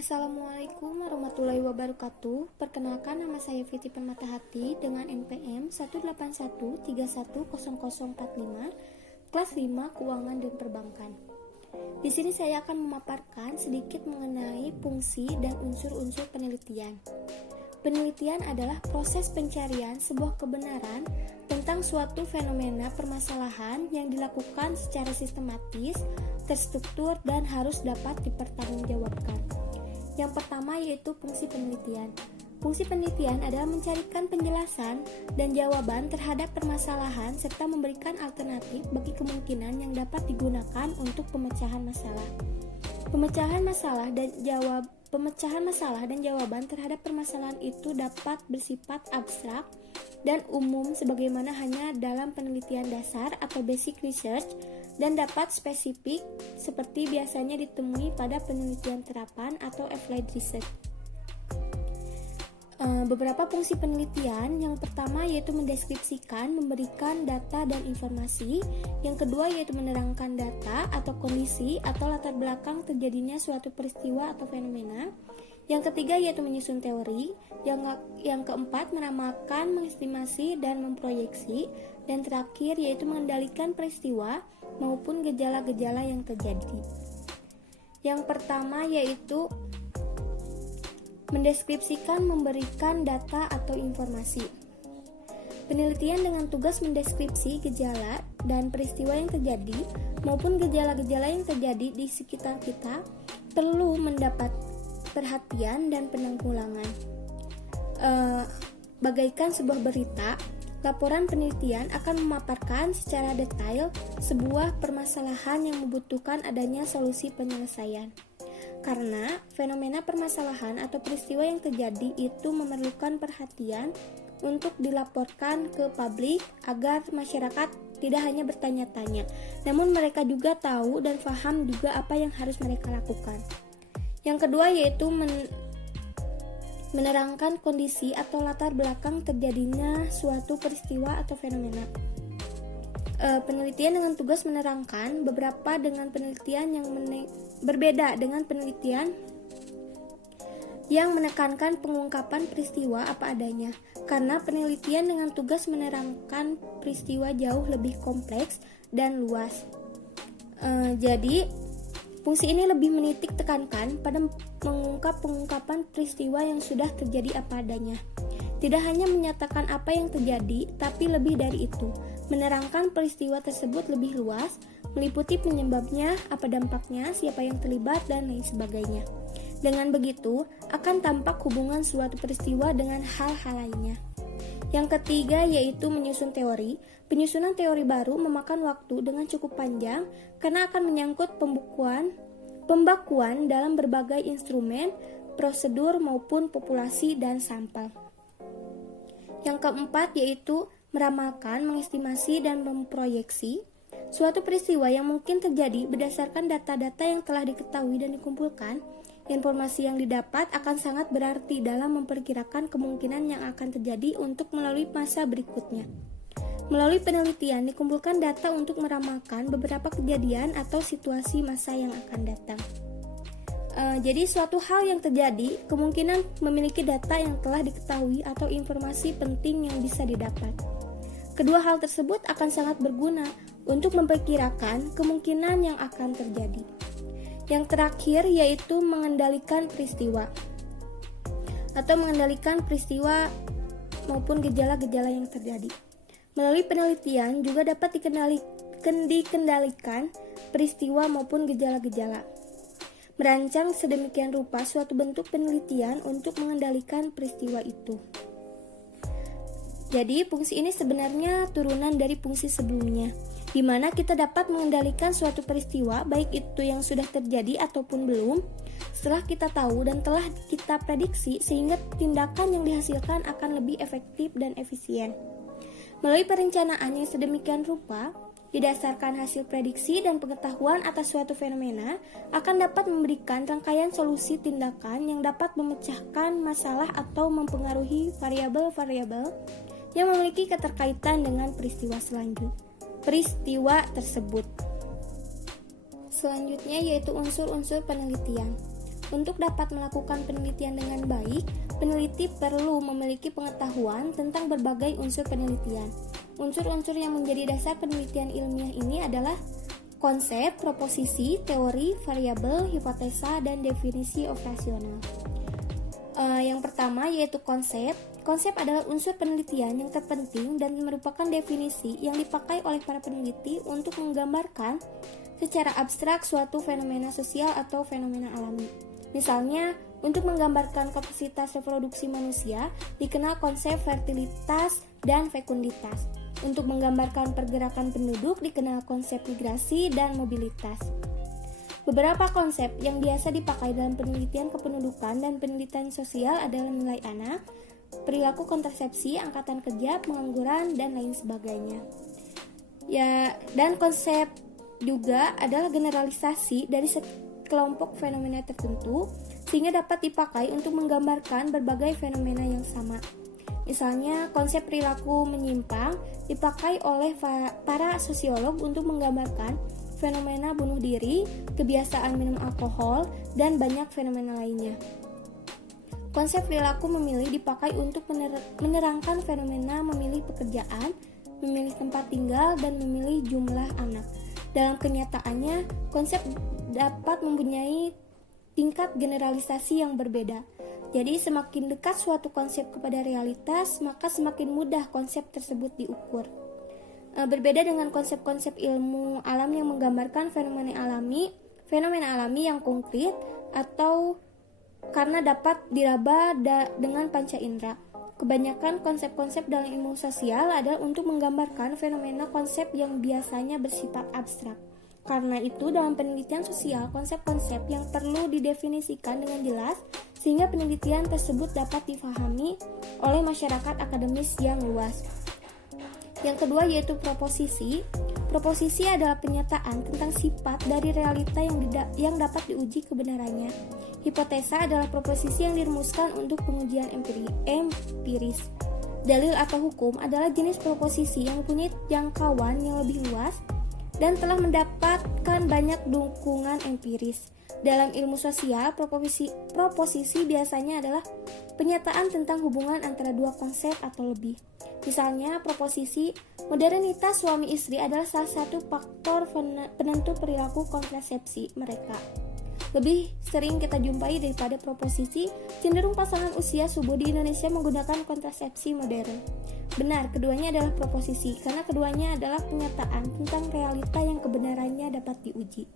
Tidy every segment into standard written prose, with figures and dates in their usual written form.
Assalamualaikum warahmatullahi wabarakatuh. Perkenalkan, nama saya Fitri Permatahati dengan NPM 181310045, kelas 5 Keuangan dan Perbankan. Di sini saya akan memaparkan sedikit mengenai fungsi dan unsur-unsur penelitian. Penelitian adalah proses pencarian sebuah kebenaran tentang suatu fenomena permasalahan yang dilakukan secara sistematis, terstruktur, dan harus dapat dipertanggungjawabkan. Yang pertama yaitu fungsi penelitian. Fungsi penelitian adalah mencarikan penjelasan dan jawaban terhadap permasalahan serta memberikan alternatif bagi kemungkinan yang dapat digunakan untuk pemecahan masalah. Pemecahan masalah dan jawaban terhadap permasalahan itu dapat bersifat abstrak dan umum sebagaimana hanya dalam penelitian dasar atau basic research, dan dapat spesifik seperti biasanya ditemui pada penelitian terapan atau applied research. Beberapa fungsi penelitian, yang pertama yaitu mendeskripsikan, memberikan data dan informasi. Yang kedua yaitu menerangkan data atau kondisi atau latar belakang terjadinya suatu peristiwa atau fenomena. Yang ketiga yaitu menyusun teori. Yang keempat meramalkan, mengestimasi, dan memproyeksi. Dan terakhir yaitu mengendalikan peristiwa maupun gejala-gejala yang terjadi. Yang pertama yaitu mendeskripsikan, memberikan data atau informasi. Penelitian dengan tugas mendeskripsi gejala dan peristiwa yang terjadi maupun gejala-gejala yang terjadi di sekitar kita perlu mendapat perhatian dan penanggulangan. Bagaikan sebuah berita, laporan penelitian akan memaparkan secara detail sebuah permasalahan yang membutuhkan adanya solusi penyelesaian. Karena fenomena permasalahan atau peristiwa yang terjadi itu memerlukan perhatian untuk dilaporkan ke publik agar masyarakat tidak hanya bertanya-tanya, namun mereka juga tahu dan paham juga apa yang harus mereka lakukan. Yang kedua yaitu menerangkan kondisi atau latar belakang terjadinya suatu peristiwa atau fenomena. Penelitian dengan tugas menerangkan beberapa dengan penelitian yang berbeda dengan penelitian yang menekankan pengungkapan peristiwa apa adanya, karena penelitian dengan tugas menerangkan peristiwa jauh lebih kompleks dan luas. Jadi fungsi ini lebih menitik tekankan pada mengungkap pengungkapan peristiwa yang sudah terjadi apa adanya. Tidak hanya menyatakan apa yang terjadi, tapi lebih dari itu, menerangkan peristiwa tersebut lebih luas, meliputi penyebabnya, apa dampaknya, siapa yang terlibat, dan lain sebagainya. Dengan begitu, akan tampak hubungan suatu peristiwa dengan hal-hal lainnya. Yang ketiga yaitu menyusun teori. Penyusunan teori baru memakan waktu dengan cukup panjang karena akan menyangkut pembakuan dalam berbagai instrumen, prosedur maupun populasi dan sampel. Yang keempat yaitu meramalkan, mengestimasi, dan memproyeksi. Suatu peristiwa yang mungkin terjadi berdasarkan data-data yang telah diketahui dan dikumpulkan. Informasi yang didapat akan sangat berarti dalam memperkirakan kemungkinan yang akan terjadi untuk melalui masa berikutnya. Melalui penelitian dikumpulkan data untuk meramalkan beberapa kejadian atau situasi masa yang akan datang. Jadi suatu hal yang terjadi kemungkinan memiliki data yang telah diketahui atau informasi penting yang bisa didapat. Kedua hal tersebut akan sangat berguna untuk memperkirakan kemungkinan yang akan terjadi. Yang terakhir yaitu mengendalikan peristiwa maupun gejala-gejala yang terjadi. Melalui penelitian juga dapat dikendalikan peristiwa maupun gejala-gejala. Merancang sedemikian rupa suatu bentuk penelitian untuk mengendalikan peristiwa itu. Jadi, fungsi ini sebenarnya turunan dari fungsi sebelumnya, di mana kita dapat mengendalikan suatu peristiwa, baik itu yang sudah terjadi ataupun belum, setelah kita tahu dan telah kita prediksi, sehingga tindakan yang dihasilkan akan lebih efektif dan efisien. Melalui perencanaan yang sedemikian rupa, didasarkan hasil prediksi dan pengetahuan atas suatu fenomena, akan dapat memberikan rangkaian solusi tindakan yang dapat memecahkan masalah atau mempengaruhi variabel-variabel yang memiliki keterkaitan dengan peristiwa tersebut. Selanjutnya yaitu unsur-unsur penelitian. Untuk dapat melakukan penelitian dengan baik, peneliti perlu memiliki pengetahuan tentang berbagai unsur penelitian. Unsur-unsur yang menjadi dasar penelitian ilmiah ini adalah konsep, proposisi, teori, variabel, hipotesa, dan definisi operasional. Yang pertama yaitu konsep. Konsep adalah unsur penelitian yang terpenting dan merupakan definisi yang dipakai oleh para peneliti untuk menggambarkan secara abstrak suatu fenomena sosial atau fenomena alami. Misalnya, untuk menggambarkan kapasitas reproduksi manusia dikenal konsep fertilitas dan fekunditas. Untuk menggambarkan pergerakan penduduk dikenal konsep migrasi dan mobilitas. Beberapa konsep yang biasa dipakai dalam penelitian kependudukan dan penelitian sosial adalah nilai anak, perilaku kontrasepsi, angkatan kerja, pengangguran, dan lain sebagainya. Dan konsep juga adalah generalisasi dari sekelompok fenomena tertentu sehingga dapat dipakai untuk menggambarkan berbagai fenomena yang sama. Misalnya, konsep perilaku menyimpang dipakai oleh para sosiolog untuk menggambarkan fenomena bunuh diri, kebiasaan minum alkohol, dan banyak fenomena lainnya. Konsep perilaku memilih dipakai untuk menerangkan fenomena memilih pekerjaan, memilih tempat tinggal, dan memilih jumlah anak. Dalam kenyataannya, konsep dapat mempunyai tingkat generalisasi yang berbeda. Jadi, semakin dekat suatu konsep kepada realitas, maka semakin mudah konsep tersebut diukur. Berbeda dengan konsep-konsep ilmu alam yang menggambarkan fenomena alami yang konkret atau karena dapat diraba dengan panca indera. Kebanyakan konsep-konsep dalam ilmu sosial adalah untuk menggambarkan fenomena konsep yang biasanya bersifat abstrak. Karena itu, dalam penelitian sosial, konsep-konsep yang perlu didefinisikan dengan jelas sehingga penelitian tersebut dapat difahami oleh masyarakat akademis yang luas. Yang kedua yaitu proposisi. Proposisi adalah pernyataan tentang sifat dari realita yang dapat diuji kebenarannya. Hipotesa adalah proposisi yang dirumuskan untuk pengujian empiris. Dalil atau hukum adalah jenis proposisi yang mempunyai jangkauan yang lebih luas dan telah mendapatkan banyak dukungan empiris. Dalam ilmu sosial, proposisi biasanya adalah pernyataan tentang hubungan antara dua konsep atau lebih. Misalnya, proposisi modernitas suami istri adalah salah satu faktor penentu perilaku kontrasepsi mereka. Lebih sering kita jumpai daripada proposisi, cenderung pasangan usia subur di Indonesia menggunakan kontrasepsi modern. Benar, keduanya adalah proposisi, karena keduanya adalah pernyataan tentang realita yang kebenarannya dapat diuji.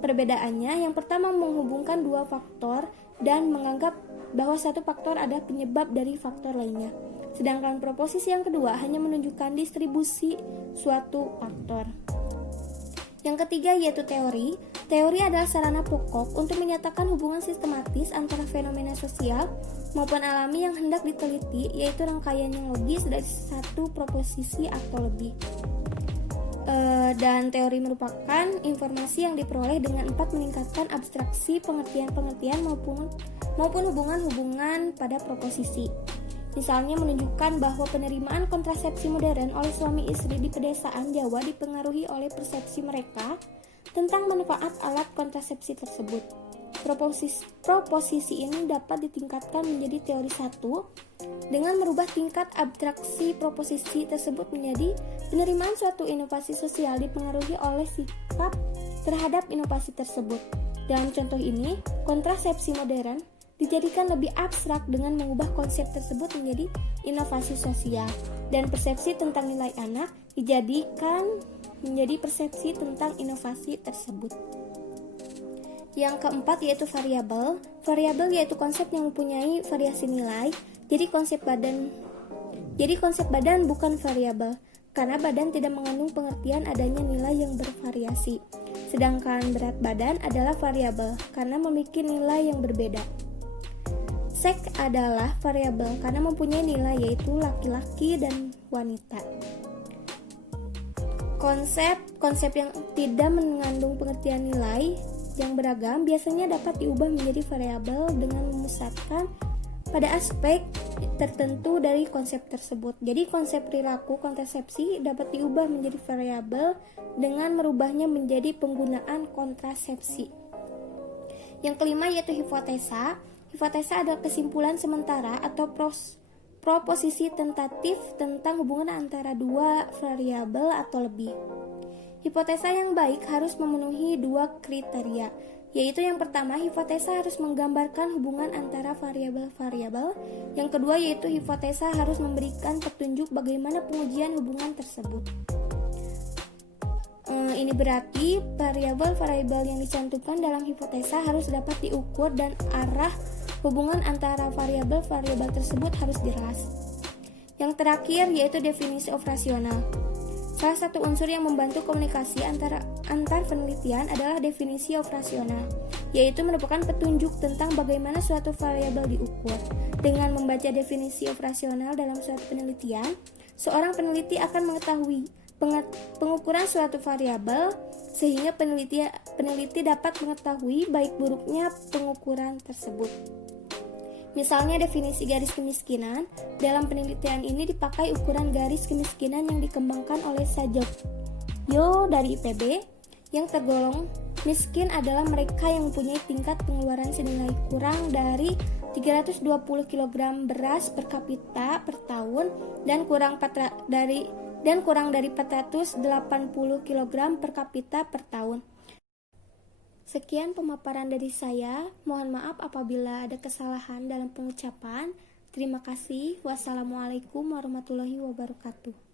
Perbedaannya, yang pertama menghubungkan dua faktor dan menganggap bahwa satu faktor adalah penyebab dari faktor lainnya. Sedangkan proposisi yang kedua hanya menunjukkan distribusi suatu faktor. Yang ketiga yaitu teori. Teori adalah sarana pokok untuk menyatakan hubungan sistematis antara fenomena sosial maupun alami yang hendak diteliti, yaitu rangkaian yang logis dari satu proposisi atau lebih. Dan teori merupakan informasi yang diperoleh dengan meningkatkan abstraksi pengertian-pengertian maupun hubungan-hubungan pada proposisi. Misalnya menunjukkan bahwa penerimaan kontrasepsi modern oleh suami istri di pedesaan Jawa dipengaruhi oleh persepsi mereka tentang manfaat alat kontrasepsi tersebut. Proposisi ini dapat ditingkatkan menjadi teori satu dengan merubah tingkat abstraksi proposisi tersebut menjadi penerimaan suatu inovasi sosial dipengaruhi oleh sikap terhadap inovasi tersebut. Dalam contoh ini, kontrasepsi modern dijadikan lebih abstrak dengan mengubah konsep tersebut menjadi inovasi sosial, dan persepsi tentang nilai anak dijadikan menjadi persepsi tentang inovasi tersebut. Yang keempat yaitu variabel. Variabel yaitu konsep yang mempunyai variasi nilai. Jadi konsep badan bukan variabel, karena badan tidak mengandung pengertian adanya nilai yang bervariasi. Sedangkan berat badan adalah variabel karena memiliki nilai yang berbeda. Seks adalah variabel karena mempunyai nilai yaitu laki-laki dan wanita. Konsep yang tidak mengandung pengertian nilai yang beragam biasanya dapat diubah menjadi variabel dengan memusatkan pada aspek tertentu dari konsep tersebut. Jadi konsep perilaku kontrasepsi dapat diubah menjadi variabel dengan merubahnya menjadi penggunaan kontrasepsi. Yang kelima yaitu hipotesa. Hipotesa adalah kesimpulan sementara atau proposisi tentatif tentang hubungan antara dua variabel atau lebih. Hipotesa yang baik harus memenuhi dua kriteria, yaitu yang pertama, hipotesa harus menggambarkan hubungan antara variabel-variabel. Yang kedua yaitu hipotesa harus memberikan petunjuk bagaimana pengujian hubungan tersebut. Ini berarti variabel-variabel yang dicantumkan dalam hipotesa harus dapat diukur dan arah hubungan antara variabel-variabel tersebut harus jelas. Yang terakhir yaitu definisi operasional. Salah satu unsur yang membantu komunikasi antar penelitian adalah definisi operasional, yaitu merupakan petunjuk tentang bagaimana suatu variabel diukur. Dengan membaca definisi operasional dalam suatu penelitian, seorang peneliti akan mengetahui pengukuran suatu variabel sehingga peneliti dapat mengetahui baik buruknya pengukuran tersebut. Misalnya definisi garis kemiskinan, dalam penelitian ini dipakai ukuran garis kemiskinan yang dikembangkan oleh Sajogyo dari IPB, yang tergolong miskin adalah mereka yang mempunyai tingkat pengeluaran senilai kurang dari 320 kg beras per kapita per tahun dan kurang dari 480 kg per kapita per tahun. Sekian pemaparan dari saya. Mohon maaf apabila ada kesalahan dalam pengucapan. Terima kasih. Wassalamualaikum warahmatullahi wabarakatuh.